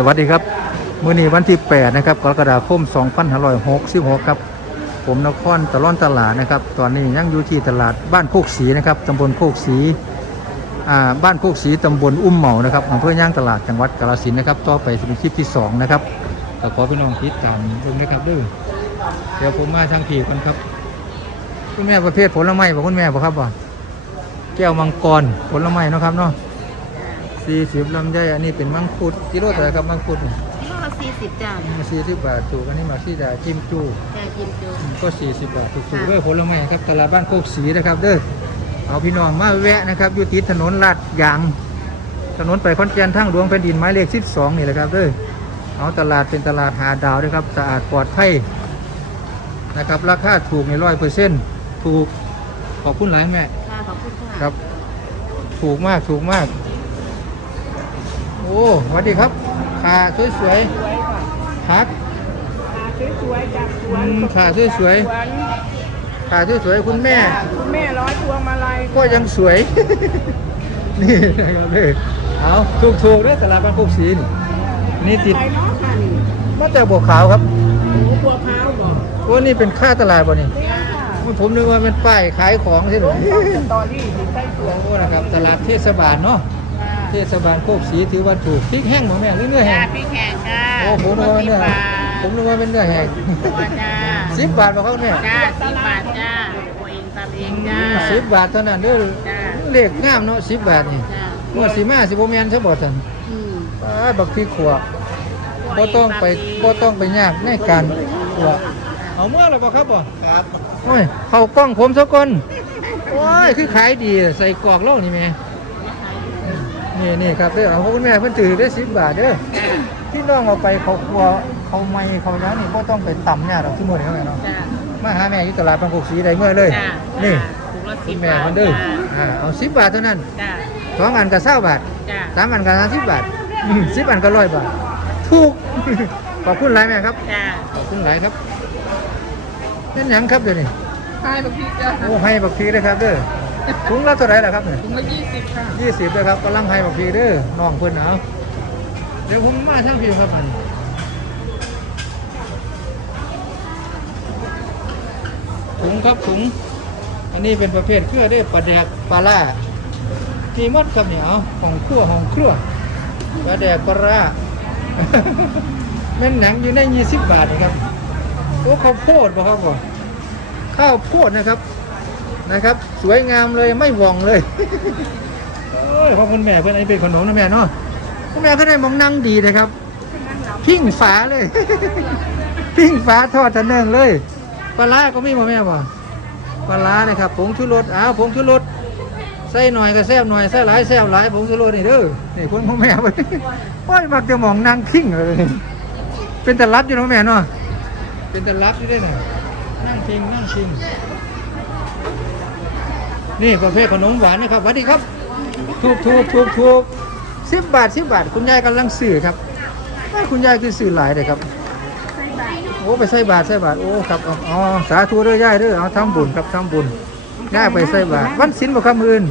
สวัสดีครับ มื้อนี้วันที่ 8 นะครับกรกฎาคม2566 ครับ ผมนครตะล่อนตลาดนะครับ ตอนนี้ยังอยู่ที่ตลาดบ้านโคกศรีนะครับตำบลโคกศรีอ่าบ้านโคกศรีตำบลอุ้มเหมานะครับอำเภอย่างตลาดจังหวัดกาฬสินธุ์นะครับ ต่อไปจะเป็นคลิปที่ 2 นะครับก็ขอพี่น้องติดตามเบิ่งนะครับด้อเดี๋ยวผมมาทางผีกันครับคุณแม่ประเภทผลไม้บ่คุณแม่บ่ครับบ่แก้วมังกรผลไม้นะครับเนาะ สี่สิบลำไยอันนี้เป็นมังคุดกิโลเท่าไหร่ครับมังคุดโลละสี่สิบจานสี่สิบบาทถูกอันนี้มาซีดาจิ้มจูจานกินจุอืมก็สี่สิบบาทถูกถูกเด้อผลไม้ครับตลาดบ้านโคกศรีนะครับเด้อเอาพี่น้องมาแวะนะครับอยู่ติดถนนลาดยาง ถนนไปขอนแก่นทางหลวงแผ่นดินหมายเลขสิบสองนี่แหละครับเด้อเอาตลาดเป็นตลาดหาดาวนะครับสะอาดปลอดภัยนะครับราคาถูกในร้อยเปอร์เซ็นต์ถูกขอบคุณหลายแม่ค่ะขอบคุณค่ะครับ ถูกมากถูกมาก โอ้สวัสดีครับขาสวยสวยๆพักสวยๆจากสอืวนมขาสวยสวยสวนๆขาสวยสวยๆคุณแม่คุณแม่ร้อยพวงมาลัยก็ยังสวย นี่นะครับนี่เอาถูกถูกๆด้วยตลาดบ้านโคกศรีนี่นี่ติดไปเนาะค่ะนี่มาจากบัวขาวครับหมูบัวพร้าวบอกว่านี่เป็นค่าตลาดบ่นี่เนี่ยค่ะผมนึกว่าเป็นป้ายขายของใช่ไหมต้องสตอรี่ที่ใต้สวนโอ้นะครับตลาดเทศบาลเนาะ เทศบาลโคกศรีถือว่าถูกพริกแห้งหมแม่หรือเนื้อแห้จ้างพี่แขกจ้าโอ้ผมนึกว่าเนื้อผมนึกว่าเป็นเนื้อแห้งตัวจ้าสิบบาทบ่ครับแม่จ้าสิบบาทจ้าตัวเองตำเองจ้าสิบบาทเท่านั้นเด้อจ้าเลขงามเนาะสิบบาทนี่จ้าเมื่อสิมาสิบ่แม่นซะบ่ท่านอืมป้าบักพริกขัวบ่ต้องไปบ่ต้องไปยากในการขัวเอาเมื่อแล้วบ่ครับบ่ครับโอ้ยเข้ากล้องผมซะก่อนโอ้ยคือขายดีใส่กรอกเหล้านี่แม่ นี่นี่ครับเด้อเอาของคุณแม่เพิ่นถือได้10บาทเด้อที่น้องเอาไปเขาครัวเขาไม่เขาหยังนี่บ่ต้องไปตำเนี่ยดอกที่มื้อนี้แม่เนาะจ้ามาหาแม่อยู่ตลาดบางกอกสีได้เมื่อเลย จ้านี่ถุงละคุสิบณแม่บาทมันเด้อจ้าอ่าเอา10บาทเท่านั้นจ้าสองอันก็20บาท จ้าสามอันก็30บาทอืม10อันก็100บาท ถูก ขอบคุณหลายแม่ครับ จ้าขอบคุณหลายครับนั่นหยังครับเดี๋ยวนี้ ใช่บักพีจ้าโอ้ให้บักพีเลยครับเด้อ ถุงละเท่าไหร่ล่ะครับเนี่ยถุงละยี่สิบค่ะยี่สิบเลยครับกำลังให้บักพีเด้อน้องเพิ่นเอาเดี๋ยวผมมาทางพี่ครับอันนี้ถุงครับถุง อันนี้เป็นประเภทเครือได้ปลาแดกปลาล่ามีหมดครับเนี่ยเอาของครัวของครัวปลาแดกปลาร่าแม่นหนังอยู่ในยี่สิบบาทนี่ครับโอ้ข้าวโพดบ่ครับบ่ข้าวโพดนะครับ นะครับ สวยงามเลยไม่หว่องเลยโอ้ยของคุณแม่เพื่อนอันนี้เป็นขนมนะแม่เนาะคุณแม่เขาได้มองนั่งดีนะครับ พิ้งฝาเลย พิ้งฝาทอดทะเนิงเลยปลาร้าก็มีบ่แม่บ่ปลาร้านะครับผงชูรสอ้าวผงชูรสใส่หน่อยก็แซ่บหน่อยใส่หลายแซ่บหลายผงชูรสนี่เด้อนี่คนของแม่เว้ยโอ้ยมักจะมองนั่งพิ้งเลย เป็นตะลับอยู่เนาะแม่เนาะเป็นตะลับอยู่ด้วยน่ะนั่งพิงนั่งพิง นี่ประเภทขนมหวานนะครับสวัสดีครับถูกถูกถูกถูกสิบบาทสิบบาท คุณยายกำลังซื้อครับเอ้ยคุณยายคือซื้อหลายเลยครับโอ้ไปใส่บาทใส่บาทโอ้ครับอ๋ออ๋อสาธุเด้อยายเด้อเอาทำบุญครับทำบุญย่ายไปใส่บาทวันศีลบ่คำอื่น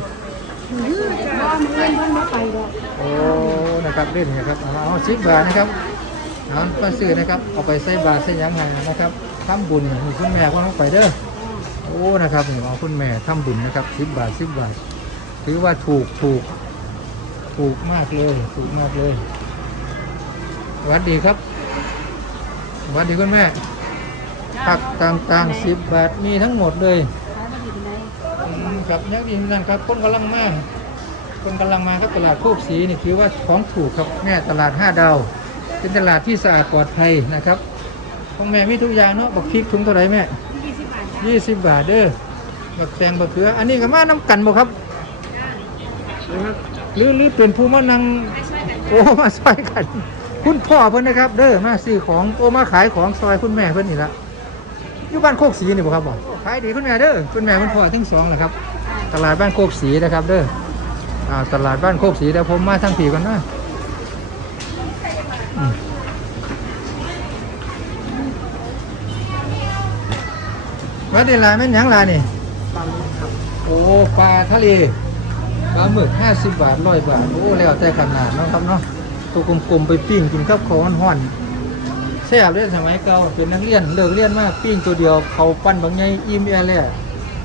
โอ้นะครับเล่นนะครับเอาเอาสิบบาทนะครับเอามาซื้อนะครับเอาไปใส่บาทใส่หยังไงนะครับทำบุญนี่คุณแม่ก็ต้องไปเด้อ โอ้นะครับนี่เอาคุณแม่ทำบุญนะครับสิบบาทสิบบาทถือว่าถูกถูกถูกมากเลยถูกมากเลยสวัสดีครับสวัสดีคุณแม่ผักต่างๆสิบบาทมีทั้งหมดเลยอืมครับยังดีเหมือนกันครับคนกำลังมาคนกำลังมาครับตลาดโคกศรีนี่ถือว่าของถูกครับแม่ตลาดห้าดาวเป็นตลาดที่สะอาดปลอดภัยนะครับของแม่มีทุกอย่างเนาะบักพริกถุงเท่าไหรแม่ ยี่สิบบาทเด้อบักแตงบักเขือ อันนี้ก็มาน้ำกันบ่ครับนะครับหรือหรือเป็นผู้มานั่งโอ้มาซอยกัน คุณพ่อเพิ่นนะครับ เด้อมาซื้อของโอ้มาขายของซอยคุณแม่เพิ่นนี่ละอยู่บ้านโคกศรีนี่บ่ครับบ่ขายดีคุณแม่เด้อคุณแม่คุณพ่อทั้งสองแหละครับ ตลาดบ้านโคกศรีนะครับ เด้ออ่าตลาดบ้านโคกศรีเดี๋ยวผมมาทางผีก่อนนะอืม วัดเดลาแม่นหยังลานี่โอ้ปลาทะเลปลาหมึก50 บาทร้อยบาท โอ้แล้วแต่ขนาดเนาะครับเนาะตัวกลมๆไปปิ้งกินกับข้าวห่อนๆแซ่บเลยสมัยเก่าเป็นนักเรียนเลิกเรียนมาปิ้งตัวเดียวเขาปั้นบางไงอิ่มแอเลย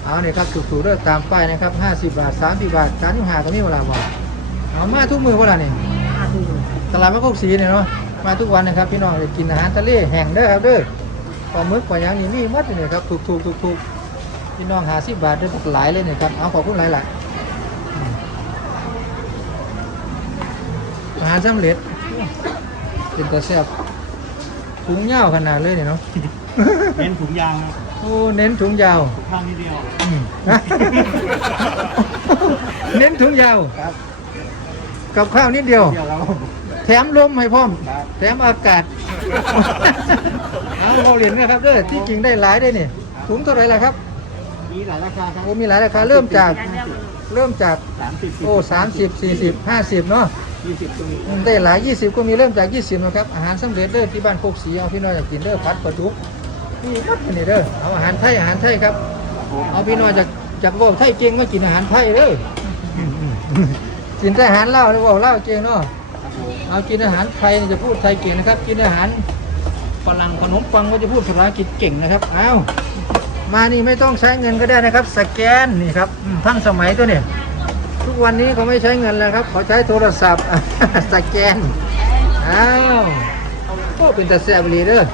เอาเนี่ยครับถูกๆเด้อตามป้ายนะครับ50 บาท 30 บาท35ก็มีเวลาบ่เอามาทุกมื้อเวลานี่ตลาดมะกอกสีเนี่ยเนาะมาทุกวันนะครับพี่น้องจะกินอาหารทะเลแห้งเด้อครับเด้อ ปลาหมึกปลาหยังนี่มีหมดเลยครับถูกๆถูกๆพี่น้อง50บาทได้หลายเลยเนี่ยครับเอาขอบคุณหลายๆอาหารสำเร็จเป็นตาแซ่บถุงยาวขนาดเลยเนี่ยเนาะเน้นถุงยางครับโอ้เน้นถุงยาวข้างนิดเดียวอืมเน้นถุงยาวครับกับข้าวนิดเดียวเดียวแล้วแถมลมให้พร้อมครับแถมอากาศ เอาเราเหรียญนะครับเด้อที่จริงได้หลายได้นี่ถุงเท่าไหร่ล่ะครับมีหลายราคาครับโอ้มีหลายราคาเริ่มจากจ้าเลือกมาเลยเริ่มจากสามสิบโอ้สามสิบสี่สิบห้าสิบเนาะยี่สิบตัวอืมได้หลาย20ก็มีเริ่มจาก20นะครับอาหารสำเร็จเด้อที่บ้านโคกสีเอาพี่น้อยอยากกินเด้อพัดปลาดุกนี่หมัดอันนี่เด้อเอาอาหารไทยอาหารไทยครับ เอาพี่น้อยจากจากว่าไทยเก่งมากินอาหารไทยเด้ออืมอืมอืมกินแต่อาหารเล่าวหรือว่าเล่าวเก่งเนาะ เอากินอาหารไทยนี่จะพูดไทยเก่งนะครับ กินอาหารฝรั่งขนมปังก็จะพูดภาษาอังกฤษเก่งนะครับเอามานี่ไม่ต้องใช้เงินก็ได้นะครับ สแกนนี่ครับอืมทั้งสมัยตัวเนี่ยทุกวันนี้เขาไม่ใช้เงินแล้วครับเขาใช้โทรศัพท์สแกนอ้าวก็เป็นตาแซบเลยเด้อ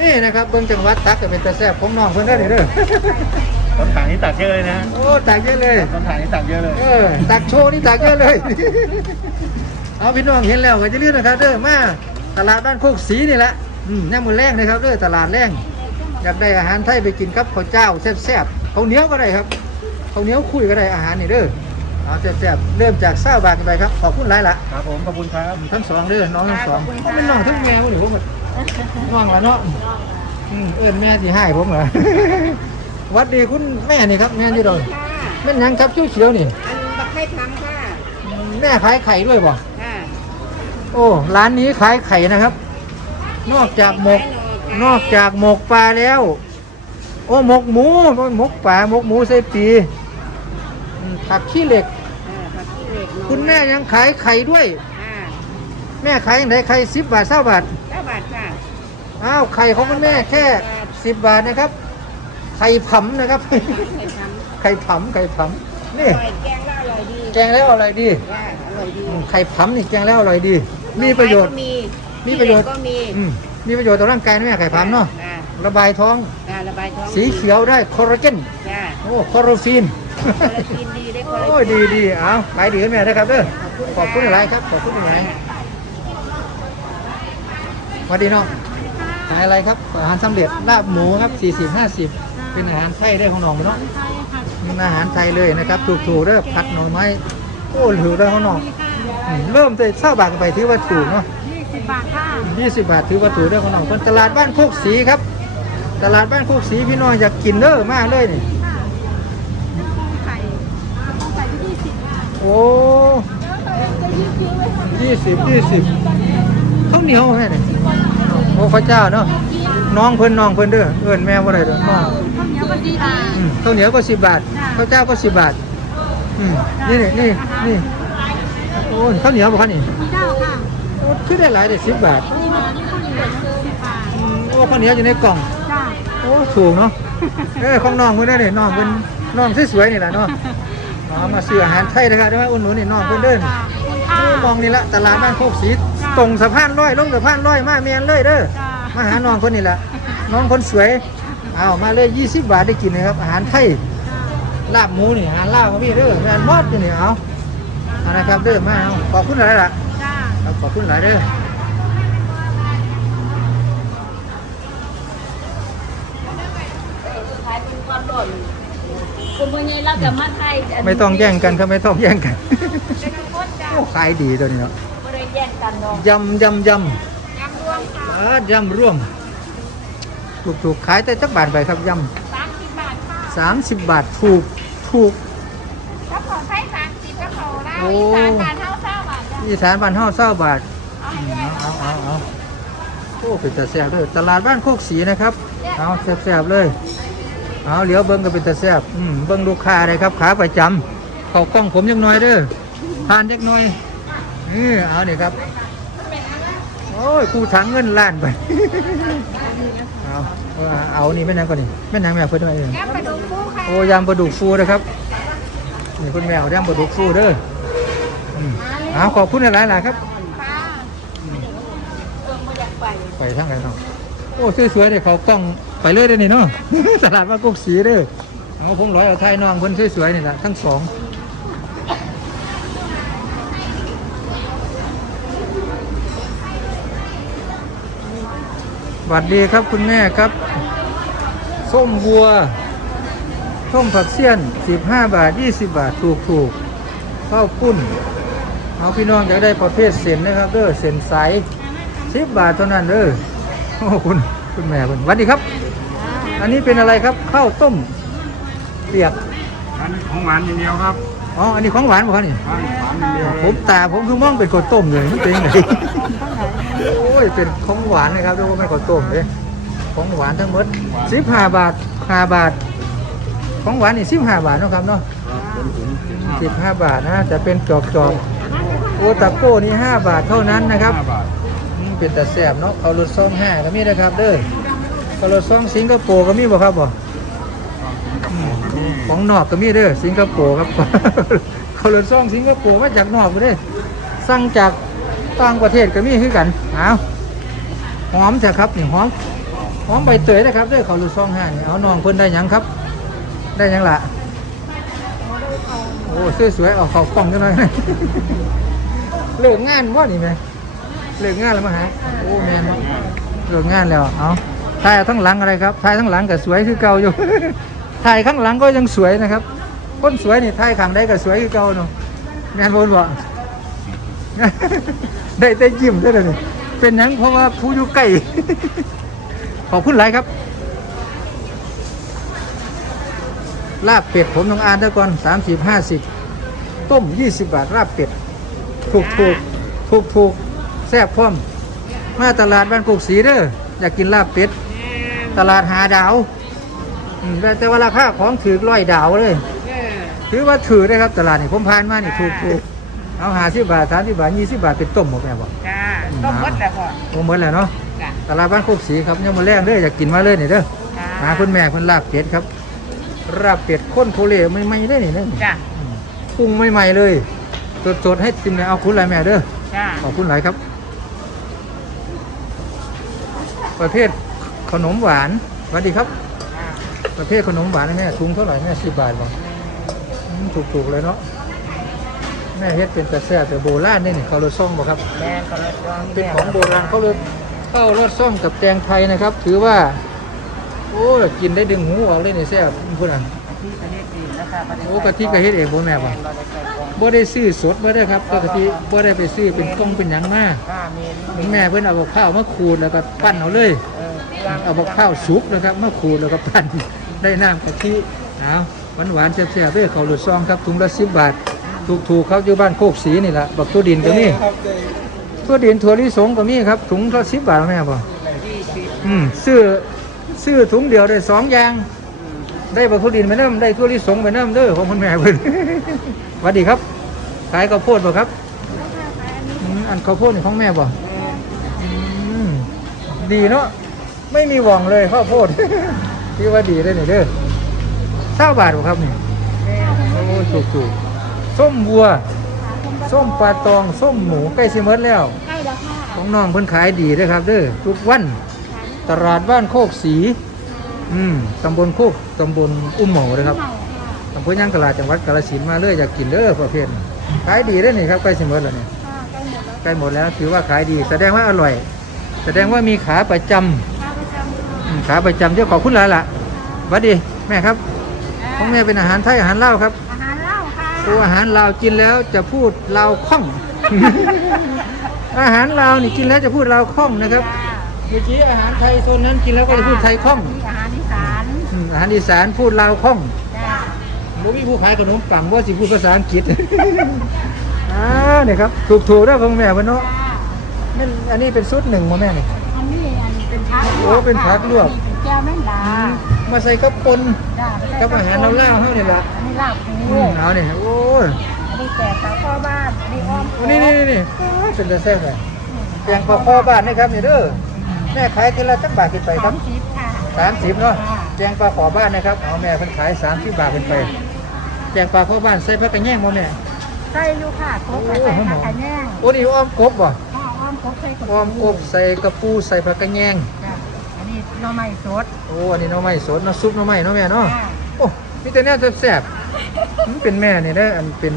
นี่นะครับเบิ้งจังหวัดตักก็เป็นตาแซบของน้องเพิ่นได้อนี่เด้อต้นขางนี่ตักเยอะเลยนะโอ้ตักเยอะเลยต้นขางนี่ตักเยอะเลยเออตักโชว์นี่ตักเยอะเลย เอาพี่น้องเห็นแล้วก็จะเลื่อนนะครับเด้อมาตลาดบ้านโคกสีนี่แหละอืมแน่มือแรงนะครับเด้อตลาดแรงอยากได้อาหารไทยไปกินครับข้าวเจ้าแซ่บๆข้าวเหนียวก็ได้ครับข้าวเหนียวคุยก็ได้อาหารนี่เด้อเอาแซ่บๆเริ่มจากเศร้าบาทกันไปครับขอบคุณหลายละครับผมขอบคุณครับทั้งสองเด้อน้องทั้งสองเขาเป็นน้องทั้งแม่บ่หรือว่ามันน้องละเนาะอืมเอิ้นแม่สิให้ผมเหรอหวัดดีคุณแม่นี่ครับแม่นี่ดอยแม่นหยังครับเขียวๆนี่อันบักไข่ทำค่ะอืมแม่ขายไข่ด้วยบ่ค่ะ โอ้ ร้านนี้ขายไข่นะครับ นอกจากหมก นอกจากหมกปลาแล้ว โอ้หมกหมูหมกปลาหมกหมูใส่ปีอืมผักขี้เหล็กเออผักขี้เหล็กหน่อยคุณแม่ยังขายไข่ด้วยค่ะแม่ขายอย่างไรไข่สิบบาทเท่าบาทเก้าบาทค่ะอ้าวไข่ของคุณแม่แค่สิบบาทนะครับ ไข่ผำนะครับ ไข่ทำไข่ผำไข่ผำนี่อร่อยแกงแล้วอร่อยดีแกงแล้วอร่อยดีค่ะอร่อยดีอืมไข่ผำนี่แกงแล้วอร่อยดี มีประโยชน์ก็มีมีประโยชน์ ก็มีอืมมีประโยชน์ต่อร่างกายนะแม่ไข่ผำเนาะค่ะระบายท้องค่ะระบายท้องสีเขียวได้คอลลาเจนค่ะโอ้คอโรฟีน คอลลาเจนดีได้คอลลาโอ้ยเจดีนดีเอาขายดีกันแม่นะครับเด้อขอบคุณหลายครับ ขอบคุณหลายสวัสดีน้องขายอะไรครับ อาหารสำเร็จ ลาบหมูครับ 40 50 เป็นอาหารไทยได้ของน้องไหมเนาะเป็นอาหารไทยเลยนะครับ ถูกๆเด้อผัดหน่อไม้ โอ้ถือได้ของน้องอืม เริ่มแต่เศร้าบาทกันไปถือว่าถูกเนาะ20บาทค่ะยี่สิบบาทถือว่าถูกได้อของน้องคนตลาดบ้านโคกสีครับ ตลาดบ้านโคกสีพี่น้องอยากกินเด้อมากเลยนี่ไข่ไข่ที่20บาทโอ้ยี่สิบยี่สิบข้าวเหนียวแม่นี่โอ้ข้าวเจ้าเนาะน้องเพิ่นน้องเพิ่นเด้อเอิ้นแม่ว่าไรเด้อน้องข้าวเหนียวก็ดีบาทอืมข้าวเหนียวก็สิบบาทข้าวเจ้าก็สิบบาทอืมนี่นี่นี่นี่โอ้ ยข้าวเหนียวบ่คะนี่เจ้าค่ะโอ้คือได้หลายได้สิบบาทนี่มานี่ข้าวเหนียว10บาทอืมโอ้ข้าวเหนียวอยู่ในกล่อง จ้าโอ้ถูกเนาะเอ้ยของน้องเพิ่นได้นี่น้องเพิ่นน้องสวยๆนี่แหละเนาะเอามาซื้ออาหารไทยนะครับได้ไหมอุ่นหนุนนี่น้องเพิ่นเด้อคุณโอ้ค่ามองนี่ละตลาดบ้านโคกสีตรงสะพานร้อยลงสะพานร้อยมาเมียนเลยเด้อจ้ามาหาน้องคนนี่แหละน้องคนสวยเอามาเลย 20 บาทได้กินนะครับอาหารไทยลาบหมูนี่อาหารลาวก็มีเด้อแมนมอดนี่เอา เอานะครับเด้อมาเอาขอบคุณหลายล่ะจ้าครับขอบคุณหลายเด้อขายเป็นความหล่นคุณบุญยัยเราจะมาไทยไม่ต้องแย่งกันครับไม่ต้องแย่งกันเป็นทุกคนจ้าโอ้ขายดีตัวนี้เนาะไม่ได้แย่งกันดอกยำยำยยำรวมค่ะำอ่ายำร่วมถูกถูกขายแต่จักบาทไปครับย30บาทค่ะำสามสิบบาทถูกถูก ถ้าขอไทย30ก็ขอได้ โอ้อีสานบาทเท่าเท่าบาทจ้ะอีสานบ้านเฮาเศร้าบาทเอาอืให้มด้วยเอาเอาเอาโอ้เป็นตาแซ่บเลยตลาดบ้านโคกสีนะครับเอาแซ่บๆเลยเอาเหลียวเบิ้งก็เป็นตาแซ่บอืมเบิ้งลูกค้าอะไรครับขาประจำเขากล้องผมยังน้อยเด้อทานเล็กน้อยนี่เอาเนี่ยครับโอ้ยกูถังเงินล้านไป เอาเอาเอานี่แม่นางก่อนนี่แม่นางแม่เพิ่นมาเองแก้มกระดูกฟูค่ะโอ้ยำปลาดุกฟูนะครับนี่คุณแมวยำปลาดุกฟูเด้อ อืมเอาขอบคุณหลายๆล่ะครับ ไปทางไหนเนาะโอ้สวยๆเลยเขากล้องไปเรื่อยเลยนี่เนาะตลาดว่ากุกสีเด้อเอาผมร้อยเอาไทยน้องเพิ่นสวยๆนี่แหละทั้งสองสวัสดีครับคุณแม่ครับ ส้มบัว ส้มผักเสี้ยน 15 บาท 20 บาทถูกถูกๆข้าวปุ้น เอาพี่น้องอยากได้ประเภทเส้นนะครับเด้อเส้นใสสิบบาทเท่านั้นเด้อโอ้คุณคุณแม่คุณสวัสดีครับ อันนี้เป็นอะไรครับข้าวต้มเปียกอันของหวานอย่างเดียวครับอ๋ออันนี้ของหวานบ่ครับนี่หวานอย่างเดียวผมตาผมคือมองเป็นข้าวต้มเลยมันเป็นยังไงโอ้ยเป็นของหวานนะครับด้วยว่าไม่ข้าวต้มเลยของหวานทั้งหมดสิบห้าบาทห้าบาท ของหวานนี่สิบห้าบาทเนาะครับเนาะสิบห้าบาทนะจะเป็นจอกจอกๆ โอตาโก้นี่ห้าบาทเท่านั้นนะครับห้าบาทอืมเป็นแต่แสบเนาะเขารถซ่องห้าก็มีนะครับเด้อเขารถซ่องสิงคโปร์ก็มีบ่ครับบ่อืมของนอกก็มีเด้อสิงคโปร์ครับ เขารถซ่องสิงคโปร์มาจากนอกก็ได้สั่งจากต่างประเทศก็มีคือกันเอาหอมจ้ะครับนี่หอมหอมใบเตยนะครับเด้อเขารถซ่องห้านี่เอาน้องเพิ่นได้หยังครับ ได้หยังล่ะโอ้สวยๆเอาเขากล้องจังหน่อย เลิกงานว่านี่ไหมเลิกงานแล้วมาหาโอ้แมนเนาะเลิกงานแล้วเอาถ่ายทั้งหลังอะไรครับถ่ายทั้งหลังก็สวยคือเก่าอยู่ ถ่ายข้างหลังก็ยังสวยนะครับคนสวยนี่ถ่ายข้างใดก็สวยคือเก่าเนาะแมนบนบ่ได้ได้ยิ้มได้เลยเป็นยังเพราะว่าผู้อยู่ใกล้ขอบคุณหลายครับ ลาบเป็ดผมต้องอ่านด้อก่อนสามสิบห้าสิบต้มยี่สิบบาทลาบเป็ด ถูกถูกถูกถูกแซ่บพร้อมมาตลาดบ้านกุกสีเด้ออยากกินลาบเป็ด ตลาดหาดาวอืมแต่ว่าราคาของถือร้อยดาวเลยถือว่าถือได้ครับตลาดนี่ผมผ่านมานี่ถูกถูกเอาหาสิบบาทสามสิบบาทยี่สิบบาทเป็นต้มหมดแม่บอกจ้าต้มมดแล้วพ่อผมหมดแล้วเนาะจ้าตลาดบ้านกุกสีครับยังมาแรงเด้ออยากกินมาเลยนี่เด้อจ้าหาคุณแม่คุณลาบเป็ดครับลาบเป็ดข้นโคเลไม่ไม่ได้นี่เด้อจ้าอืมปรุงใหม่ๆเลย สดๆให้กินเลยเอาคุณหลายแม่เด้อจ้าขอบคุณหลายครับ ประเภทขนมหวานสวัสดีครับ ประเภทขนมหวานนะแม่ถุงเท่าไหร่แม่สิบบาทบ่อืมถูกๆเลยเนาะแม่เฮ็ดเป็นแต่แซ่บแต่โบราณนี่นี่เขารสส้มบ่ครับ แม่ก็เลยลองเป็นของโบราณเขาเลยเข้ารสส้มกับแตงไทยนะครับ ถือว่า โอ้ยกินได้ดึงหูออกเลยนี่แซ่บพูดอะ ที่ประเทศจีนนะคะโอ้กะทิก็เฮ็ดเองบ่แม่บ่เราได้ใส่กล่องบ่ได้ซื้อสดบ่ได้ครับกะทิบ่ได้ไปซื้อเป็นกล่องเป็นหยังมาห้าเมนแม่เพิ่นเอาข้าวมาขูดแล้วก็ปั้นเอาเลยเออเอาบักข้าวสุกนะครับมาขูดแล้วก็ปั้นได้น้ำกะทิเอาหวานหวานๆแซ่บๆเด้อข้าวหลุดซองครับถุงละสิบบาท ถูกๆครับอยู่บ้านโคกสีนี่แหละบักตัวดินก็มีตัวดินถั่วลิสงก็มีครับถุงละสิบบาทแม่บ่ที่สิบอืมซื้อซื้อถุงเดียวได้สองอย่าง ได้บักตัวดินไปน้ำได้ถั่วลิสงไปน้ำเด้อของคุณแม่เพิ่นสวัสดีครับขายข้าวโพดบ่ครับอืมอันข้าวโพดนี่ของแม่บ่อืมดีเนาะไม่มีหว่องเลยข้าวโพด ที่ว่าดีเลยนี่เด้อเท่าบาทบ่ครับนี่โอ้ถูกถูกๆส้มวัว ส้มปลาตอง ส้มหมูใกล้สิหมดแล้ว ใกล้แล้วค่ะของน้องเพิ่นขายดีเด้อครับเด้อทุกวัน ตลาดบ้านโคกสี อืมตำบลโคกตำบลอุ้มเหมาเลยครับเมาค่ะอำเภอย่างตลาดจังหวัดกาฬสินธุ์มาเลยอยากกินเด้อประเภทนี้ขายดีเด้อนี่ครับใกล้สิหมดแล้วนี่ค่ะใกล้หมดแล้วใกล้หมดแล้วถือว่าขายดี แสดงว่าอร่อย แสดงว่ามีขาประจำข้าวประจำอืมขาประจำเจ้าขอบคุณหลายล่ะหวัดดีแม่ครับของแม่เป็นอาหารไทยอาหารลาวครับอาหารเหล้าค่ะตัวอาหารลาวกินแล้วจะพูดลาวคล่อง อาหารลาวนี่กินแล้วจะพูดลาวคล่องนะครับจ้าเมื่อกี้อาหารไทยโซนนั้นกินแล้วก็จะพูดไทยคล่องมีอาหาร อีสานอืมอาหารอีสานพูดลาวคล่องจ้าบ่มีผู้ขายขนมปังว่าสิพูดภาษาอังกฤษอ้าวนี่ครับ ถูกถูกๆด้วยของแม่วันเนาะจ้านั่นอันนี้เป็นซุดหนึ่งมาแม่นี่อันนี้อันเป็นพักโอ้เป็นผักลวกเป็นแก้วแมงดามาใส่กับปนจ้ากับอาหารลาวๆเฮานี่ล่ะอันนี้ลาบหอืมูมเอาเนี่ยโอ้ยอันนี้แกงปลาข้อบ้านนี่อ้อมโอ้นี่นี่นี่นี่เป็นเดือนเซ่บเลยแกงปลาคอบ้านนะครับนี่เด้อแม่ขายกินละจักบาทขึ้นไปคสารับมสิบค่ะสามสิบเนาะ แกงปลาขอบ้านนะครับเอาแม่เพิ่นขายสามสิบบาทขึ้นไปแกงปลาขอบ้านใส่ผักกระแยงบ่แม่ใส่อยู่ค่ะครบโอ้ใส่โหผักกระแยงโอ้นี่อ้อมกบบ่พ่ออ้อมครบใส่กระอ้อมกบใส่กระปูใส่ผักกระแยงจ้ะอันนี้หน่อไม้สดโอ้อันนี้หน้องไม้สดเนาะซุปหน้องไม้เนาะแม่เนาะจ้ะโอ้มีแต่แนวแซ่บๆมันเป็นแม่นี่เด้ออันเป็น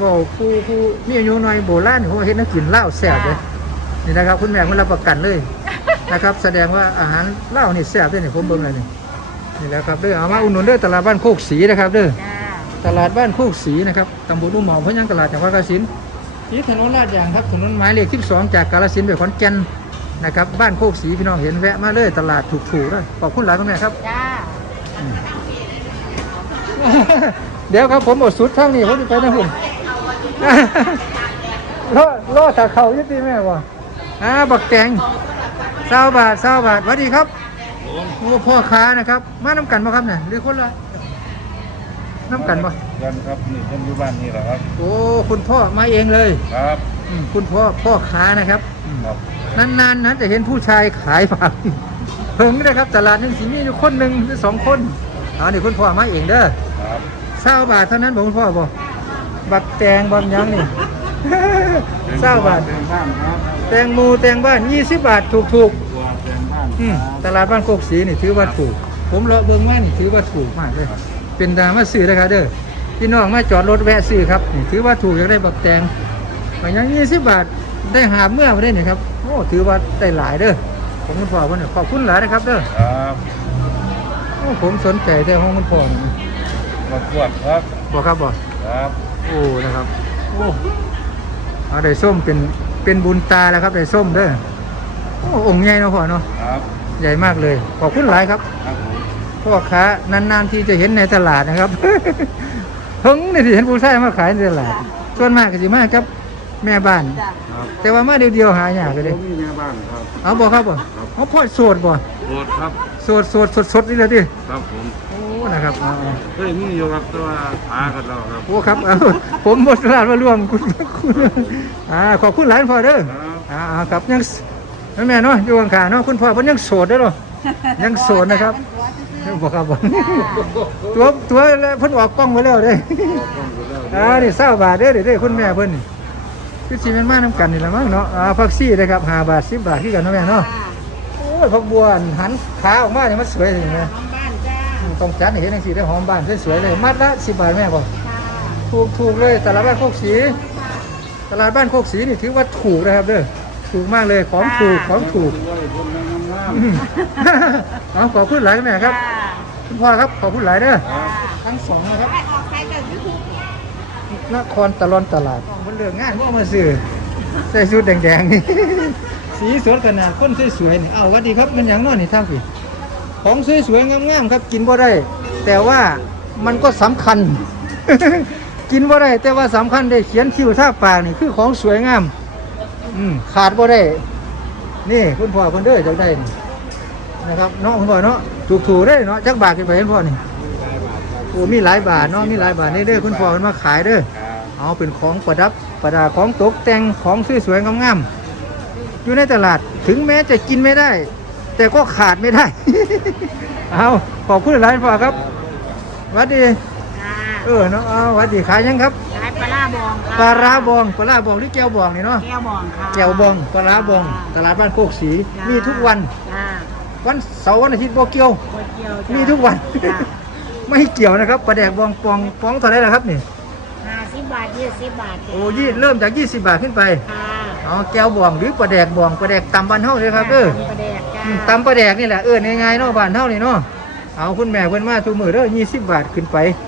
บ่ผู้ผู้มีอายุน้อยโบราณเขาเฮ็ดให้กินเหล้าแซ่บเลยนี่นะครับคุณแม่เพิ่นรับประกันเลยนะครับ แสดงว่าอาหารเหล้านี่แซ่บเด้อนี่ผมเบิ่งเลยนี่ นี่แหละครับเด้อเอามาอุดหนุนเด้อตลาดบ้านโคกศรีนะครับเด้อจ้าตลาดบ้านโคกศรีนะครับตำบลอุ้มหมอพะยังตลาดจังหวัดกาฬสินธุ์นี่ถนนลาดยางครับถนนหมายเลข12จากกาฬสินธุ์ไปขอนแก่นนะครับบ้านโคกศรีพี่น้องเห็นแวะมาเลยตลาดถูกๆเลยขอบคุณหลายคุณแม่ครับ จ้าเดี๋ยวครับผมหมดสุดเท่านี้ผมจะไปนะคุณล่อล่อตาเขาอยึดดีแม่บ่อ่าบักแตงเศร้าบาทเศร้าบาทสวัสดีครับ โอ้พ่อค้านะครับ มาน้ำกันบ่ครับเนี่ยหรือคนละน้ำกันบ่กันครับนี่ผมอยู่บ้านนี่แหละครับ โอ้คุณพ่อมาเองเลยครับอืมคุณพ่อพ่อค้านะครับอืมครับนานๆนะจะเห็นผู้ชายขายผักเพิ่งนะครับตลาดหนึงสิมีอยู่คนหนึ่งหรือสองคนเอานี่คุณพ่อมาเองเด้อครับเศร้าบาทเท่านั้นบอกคุณพ่อบอกบักแตงบางยังนี่ เศร้าบาทแตงบ้านครับแตงโมูแตงบ้านยี่สิบบาทถูกถูกตัวแตงบ้านๆ อืมครับตลาดบ้านโคกศรีนี่ถือว่าถูก ผมเลาะเบิ่งมานี่ถือว่าถูกมากเลย เป็นดามาซื้อนะครับเด้อพี่น้องมาจอดรถแวะซื้อครับนี่ถือว่าถูกอยากได้บักแตงบางยังยี่สิบบาทได้หาเมื่อมาได้นี่ครับโอ้ถือว่าได้หลายเด้อผมคุณพ่อวันนี้ขอบคุณหลายนะครับเด้อครับโอ้ผมสนใจแต่ห้องคุณพ่อนี่มาขวดครับบอกครับบอกครับโอ้นะครับโอ้เอาได้ส้มเป็นเป็นบุญตาแล้วครับได้ส้มเด้อ โอ้องค์ใหญ่เนาะพ่อเนาะครับใหญ่มากเลยขอบคุณหลายครับครับผมพ่อค้านานๆที่จะเห็นในตลาดนะครับ เพิ่งนี่ที่เห็นผู้ชายมาขายในตลาดส่วนมากก็สิมากครับ แม่บ้านจ้าครับแต่ว่ามาเดียวๆหายากเลยผมมีแม่บ้านครับ เอาบอกครับบ่ครับเอาพ่อโสดบ่โสดครับ โสดโสดสดสดนี่เลยดิครับผมโอ้นะครับเอาเอาเฮ้ยมีอยู่ครับแต่ว่าหากันแล้วครับ โอ้ครับเอาผมหมดตลาดมาร่วมคุณคุณอ่าขอบคุณหลายพ่อเด้อครับ อ่าอ่าครับยัง นั่นแม่เนาะอยู่ข้างๆเนาะคุณพ่อเพิ่นยังโสดเด้อเนาะยังโสดนะครับบอกครับบอกตัวตัวแล้วเพิ่นออกกล้องไว้แล้วเด้ต้องอยู่แล้วอ่านี่เศร้าบาทเด้อเด้อเด้อคุณแม่เพิ่นนี่คือสิแม่นมานํกันนี่ล่ะมั้งเนาะอ่าผักซี่นะครับ5บาท10บาทคือกันเนาะแม่เนาะโอ้ยผักบัวอันหันขาออกมาเนี่ยมันสวยจังเลยน้องบ้านจ้าต้องจัดให้เห็นจังซี่ได้อหอมบ้านสวยๆเลยมัดละ10บาทแม่บ่ค่ะถูกถูกเลยตลาดบ้านโคกศรีตลาดบ้านโคกศรีนี่ถือว่าถูกนะครับเด้อ ถูกมากเลยของถูกของถูกถือว่าได้คนงามอืมเอาขอบคุณหลายแม่ครับคุณพ่อครับขอบคุณหลายเด้อๆครับทั้งสองนะครับไปออกไปกับยูทูบนครตะลอนตลาดมันเรื่องงานว่ามาซื้อใส่ชุดแดงๆนี่สีสวยขนาดคนสวยๆนี่เอาหวัดดีครับมันหยังน้อนี่ท่านพี่ของสวยๆงามๆครับ กินบ่ได้ แต่ว่ามันก็สำคัญ กินบ่ได้แต่ว่าสำคัญได้เขียนคิ้วท่าปากนี่คือของสวยงาม อืมขาดบ่ได้ นี่คุณพ่อคนเด้อจักได้นี่นะครับเนาะคุณพ่อเนาะถูกๆได้เนาะจักบาทกันไปเห็นพ่อนี่โอ้มีหลายบาทเนาะมีหลายบาทนี่เด้อคุณพ่อมันมาขายเด้อเอาเป็นของประดับประดาของตกแต่งของสวยๆงามๆอยู่ในตลาดถึงแม้จะกินไม่ได้ แต่ก็ขาดไม่ได้ เอาขอบคุณหลายพ่อครับหวัดดีค่ะเออเนาะเอาหวัดดีขายยังครับขายปลาร้า บองค่ะปลาร้าบองปลาร้าบองหรือแก้วบองนี่เนาะแก้วบองค่ะแก้วบองปลาร้าบอง ตลาดบ้านโคกศรีจ้ามีมีทุกวันจ้าวันเสาร์วันอาทิตย์บ่เกี่ยวก๋วยเตี๋ยวจ้ามีทุกวัน จ้าไม่เกี่ยวนะครับปลาแดกบองปองปองเท่าไหรล่ะครับนี่ห้าสิบบาทยี่สิบบาทจ้าโอ้ยี่เริ่มจาก 20 บาทขึ้นไปค่ะเอาแก้วบองหรือปลาแดกบองปลาแดกตำบ้านเฮาเลยครับเด้อตำปลาแดกจ้าอืมตำปลาแดกนี่แหละเออง่ายๆเนาะบ้านเฮานี่เนาะเอาคุณแม่เพิ่นมาทุกมื้อเด้อ20บาทขึ้นไปจ้า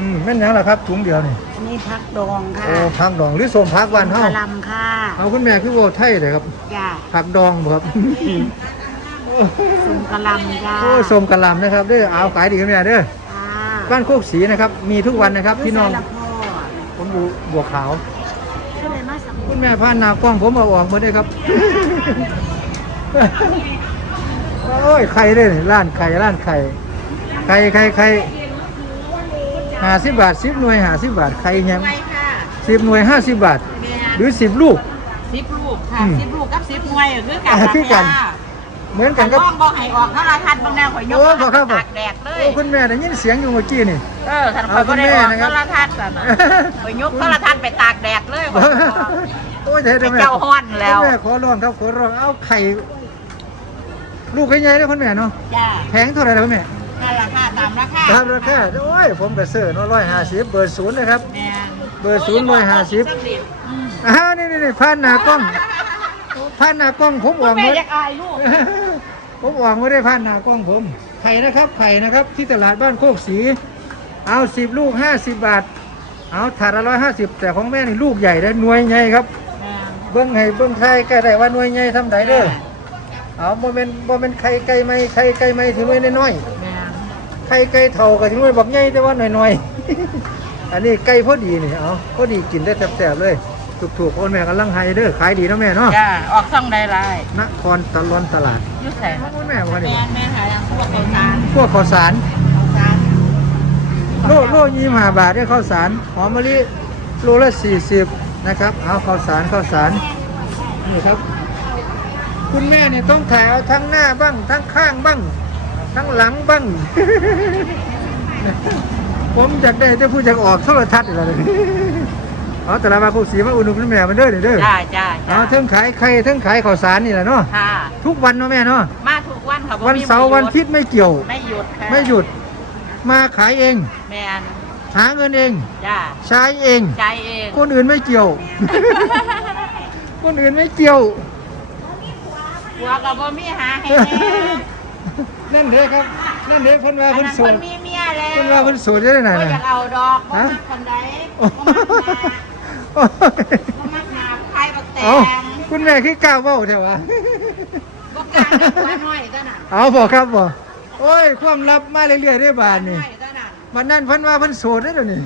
อืมแม่นหยังล่ะครับถุงเดียวนี่อันนี้พักดองค่ะโอ้ผักดองหรือส้มผักบ้านเฮากะหลำค่ะเอาคุณแม่คือโวไทยเลยครับจ้าผักดองบ่ครับซุมกะหลำจ้าโอ้ส้มกะหล่ำนะครับเด้อเอาขายดีกันแม่เด้อค่ะบ้านโคกศรีนะครับ มีทุกวันนะครับพี่น้องใส่ละพ่อผมอยู่บัวขาว ก็เลยมาสัมคุณแม่พานหนากล้องผมเอาออกหมาได้ครับ โอ้ยไข่เด้อร้านไข่ร้านไข่ไข่ไข่ไข่ ห้าสิบบาทสิบหน่วยห้าสิบบาทไข่ยังไปค่ะสิสิบหน่วยห้าสิบบาท แม่หรือสิบลูก สิบลูกค่ะอืมสิบลูกกับสิบหน่วยคือกันอ่าคือกัน เหมือนกันกักับบบ่ให้ออกเท่าไรทันบางแนวข่อยยกโอ้ขอครับตากแดดเลโอ้ย คุณแม่ได้ยินเสียงอยู่เมื่อกี้นี่ เออท่านเอาข่อยบ่ได้ออกคุณแม่นะครับโทรทัศน์กันน่ะข่อยยกโทรทัศน์ไปตากแดดเลยโอ้ยเดี๋ยวไอ้เดี๋ยวแม่เจ้าฮ้อนแล้ว คุณแม่ขอร้องครับขอร้องเอาไข่ ลูกใหญ่ๆเลยคุณแม่เนาะจ้าแพงเท่าไหร่แล้วคุณแม่ ถ้าราคาตามราคาตามราคาโอ้ยผมกระเสือน้อยร้อยห้าสิบเบอร์ศูนย์นะครับ แม่นเบอร์ศูนย์ร้อยห้าสิบอืมอ้าวนี่นี่นี่ผ่านหน้ากล้องผ่านหน้ากล้องผมหวังแม่ไว้อยากอายลูกผมหวังไว้ได้ผ่านหน้ากล้องผมไข่นะครับไข่นะครับ ที่ตลาดบ้านโคกสี เอาสิบลูกห้าสิบบาท เอาถาดละร้อยห้าสิบแต่ของแม่นี่ลูกใหญ่ได้หน่วยใหญ่ครับ แม่นเบิ้งให้เบิ้งไข่ก็ได้ว่าหน่วยใหญ่ทำไดเด้อเอาโมเมนโมเมนไข่ไก่ไม่ไข่ไก่ไม่ถึงหน่วยน้อยแม่นๆ ไข่ไก่เท่ากับถึงหน่วยบักใหญ่แต่ว่าหน่อยๆ อันนี้ไก่พอดีนี่เอาพอดีกินได้แซ่บๆเลย ถูกๆคนแม่กำลังไฮเด้อขายดีเนาะแม่เนาะจ้าออกช่องได้ไรนครตะลอนตลาดอยุ่ใส่โอ้แม่ว่าแม่นี่นแม่หาอย่างพวกโครงการพวกข้าวสารโครงการโลโลยี่ห้าบาทได้ข้าวสารหอมมะลิโลละสี่สิบนะครับเอาข้าวสารข้าวสารนี่ครับ คุณแม่เนี่ยต้องถ่ายเอาทั้งหน้าบ้างทั้งข้างบ้าง ทั้งหลังบ้าง ผมอยากได้แต่ผู้อยากออกโทรทัศน์อีกแล้วเลยเอาแต่ละมาคูสีมาอุ่นคุณแม่มันเด้อเด้อจ้าจ้าจ้าเอาเทั้งขายไข่เทั้งขายข้าวสารนี่แหละเนาะค่ะ ทุกวันเนาะแม่เนาะมาทุกวันค่ะบ่วันมีเสาร์วันอาทิตย์ไม่เกี่ยว ไม่หยุดค่ะไม่หยุด มาขายเอง แม่นหาเงินเอง จ้าใช้เอง ใจเอง คนอื่นไม่เกี่ยว คนอื่นไม่เกี่ยว หัวกับบ่มีหาให้แน่ นั่นเด้ครับ นั่นเด้เพิ่นว่าอันเพิ่นนั้นโสคดนมีเมียแล้วเพิ่นว่าเพิ่นโสดได้ไหนบ่น่ะอยากเอาดอกบ่ฮะมักคนใดโอ้บ่มักหนาบ่มักหนาใครบักแตเอางคุณแม่คือกล้าเว้าแท้วะบ่กล้าเด็กหัวน้อยเท่านั้นเอาบอกครับบ่โอ้ย ความลับมาเรื่อยๆได้บาดนี่น้อยเท่านั้นมันนั่นเพิ่นว่าเพิ่นโสดได้อเดี๋ยวนี้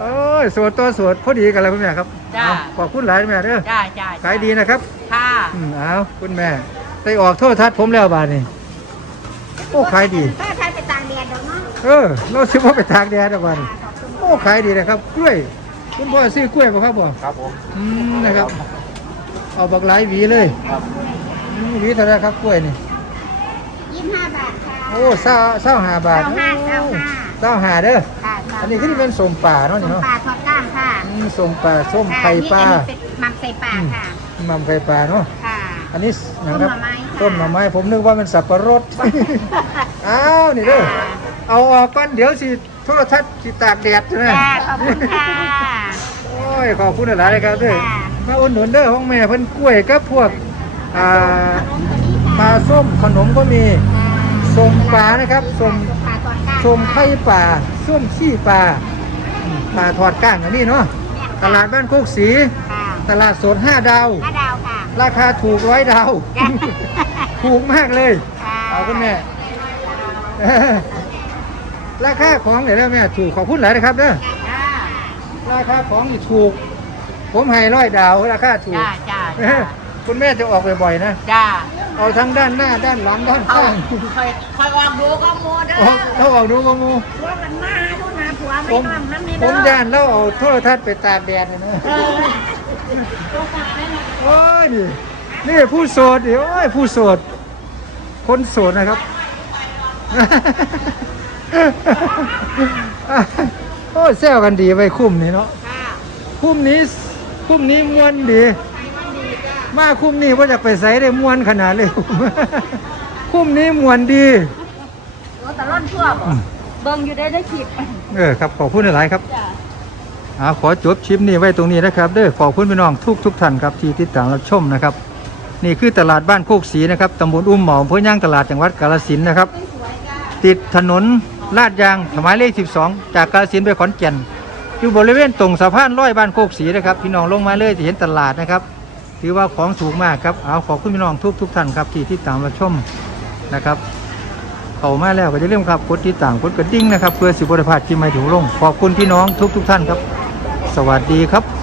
โอ้ยโสดตัวโสดพอดีกันแล้วคุณแม่ครับจ้า เอาขอบคุณหลายแม่เด้อจ้าจ้าขายดีนะครับค่ะอืมเอาคุณแม่ได้ออกโทษทัศน์ผมแล้วบาดนี่โอ้ขายดี ถ้าใครไปตากแดดเดี๋ยวเนาะเออเราซื้อว่าไปตากแดดแล้วบาดนี่โอ้ขายดีนะครับกล้วย คุณพ่อซื้อกล้วยป่ะครับบ่ครับผม อืมนะครับ เอาบักหลายหวีเลยครับอืมหวีเท่าไหรครับกล้วยนี่ยี่สิบห้าบาทค่ะโอ้เศร้าเศร้าหาบาทเศร้าห้าเศร้าห้า เศร้าหาเด้อค่ะอันนี้คือเป็นสมป่าเนาะนี่เนาะปลาทอดก้างค่ะอืมสมป่าส้มไข่ปลาค่ะนี่อันนี้เป็นหมักใส่ปลาค่ะมัมไข่ปลาเนาะ ค่ะ อันนี้หยังครับต้ต้นนหหน่น่ออไม้ไม้ค่ะผมนึกว่ามันสับปะรด อ้าวนี่เด้อค่ะ เอาออกก่อนเดี๋ยวสิโทรทัศน์สิตากแดดใช่ไหมค่ะ ขอบคุณค่ะ โอ้ยขอบคุณหลายๆเลยครับเด้อค่ะ มาอุ่นหนุนเด้อของแม่เพิ่นกล้วยกับพวกอ่าปลาส้มขนมก็มีส้มปลานะครับส้มปลาทอดก้าง ส้มไข่ปลาส้มขี้ปลาอืมปลาทอดก้างอันนี้เนาะตลาดบ้านโคกสี ค่ะตลาดสดห้าดาว ห้าดาวค่ะราคาถูกร้อยดาว จ้ะ ถูกมากเลย ค่ะเอาคุณแม่ราคาของเดี๋ยวแม่ถูกขอบคุณหลายนะครับเด้อค่ะราคาของนี่ถูก ผมให้ร้อยดาวราคาถูกจ้าจ้าจ้าคุณแม่จะออกบ่อยๆนะ จ้า เอาทั้งด้านหน้าด้านหลังด้านเอาข้างคอยคอยออกดูก็โมเด้อเอาเขาออกดูก็งูพวกกันมาดูนะผัวผไม่มต้องน้ำนี่ผเด้มอย่านแล้วเอาโทรทัศน์ไปตากแดดเลยนะเออโอ้ยนี่นี่ผู้โสดดิโอ้ยผู้โสด คนโสดนะครับโอ้ยแซวกันดีไปคุ้มนี่เนาะค่ะคุ้มนี้คุ้มนี้มวนดี มาคุ้มนี้ว่าจะไปใส่ได้มวนขนาดเลย คุ้มนี้มวนดีโอ้ตะล่อนชั่วบ่เบิ่งอยู่ได้ได้คลิปเออครับขอบคุณหลายๆครับจ้ะอ่าขอจบชิปนี้ไว้ตรงนี้นะครับเด้อขอบคุณพี่น้องทุกทุกๆท่านครับที่ติดตามรับชมนะครับ นี่คือตลาดบ้านโคกศรีนะครับตำบลอุ้มหมออำเพื่อย่างตลาดจังหวัดกาฬสินธุ์นะครับ ติดถนนลาดยางหมายเลข 12 จากกาฬสินธุ์ไปขอนแก่นอยู่บริเวณตรงสะพานร้อยบ้านโคกศรีนะครับพี่น้องลงมาเลยจะเห็นตลาดนะครับ ถือว่าของถูกมากครับเอาขอบคุณพี่น้องทุกทุกท่านครับที่ติดตามมาชมนะครับเข้ามาแล้วก็จะเริ่มครับกดติดตามกดกระดิ่งนะครับเพื่อสิบริพาดที่ไม่ถูกลงขอบคุณพี่น้องทุกทุกท่านครับ สวัสดีครับ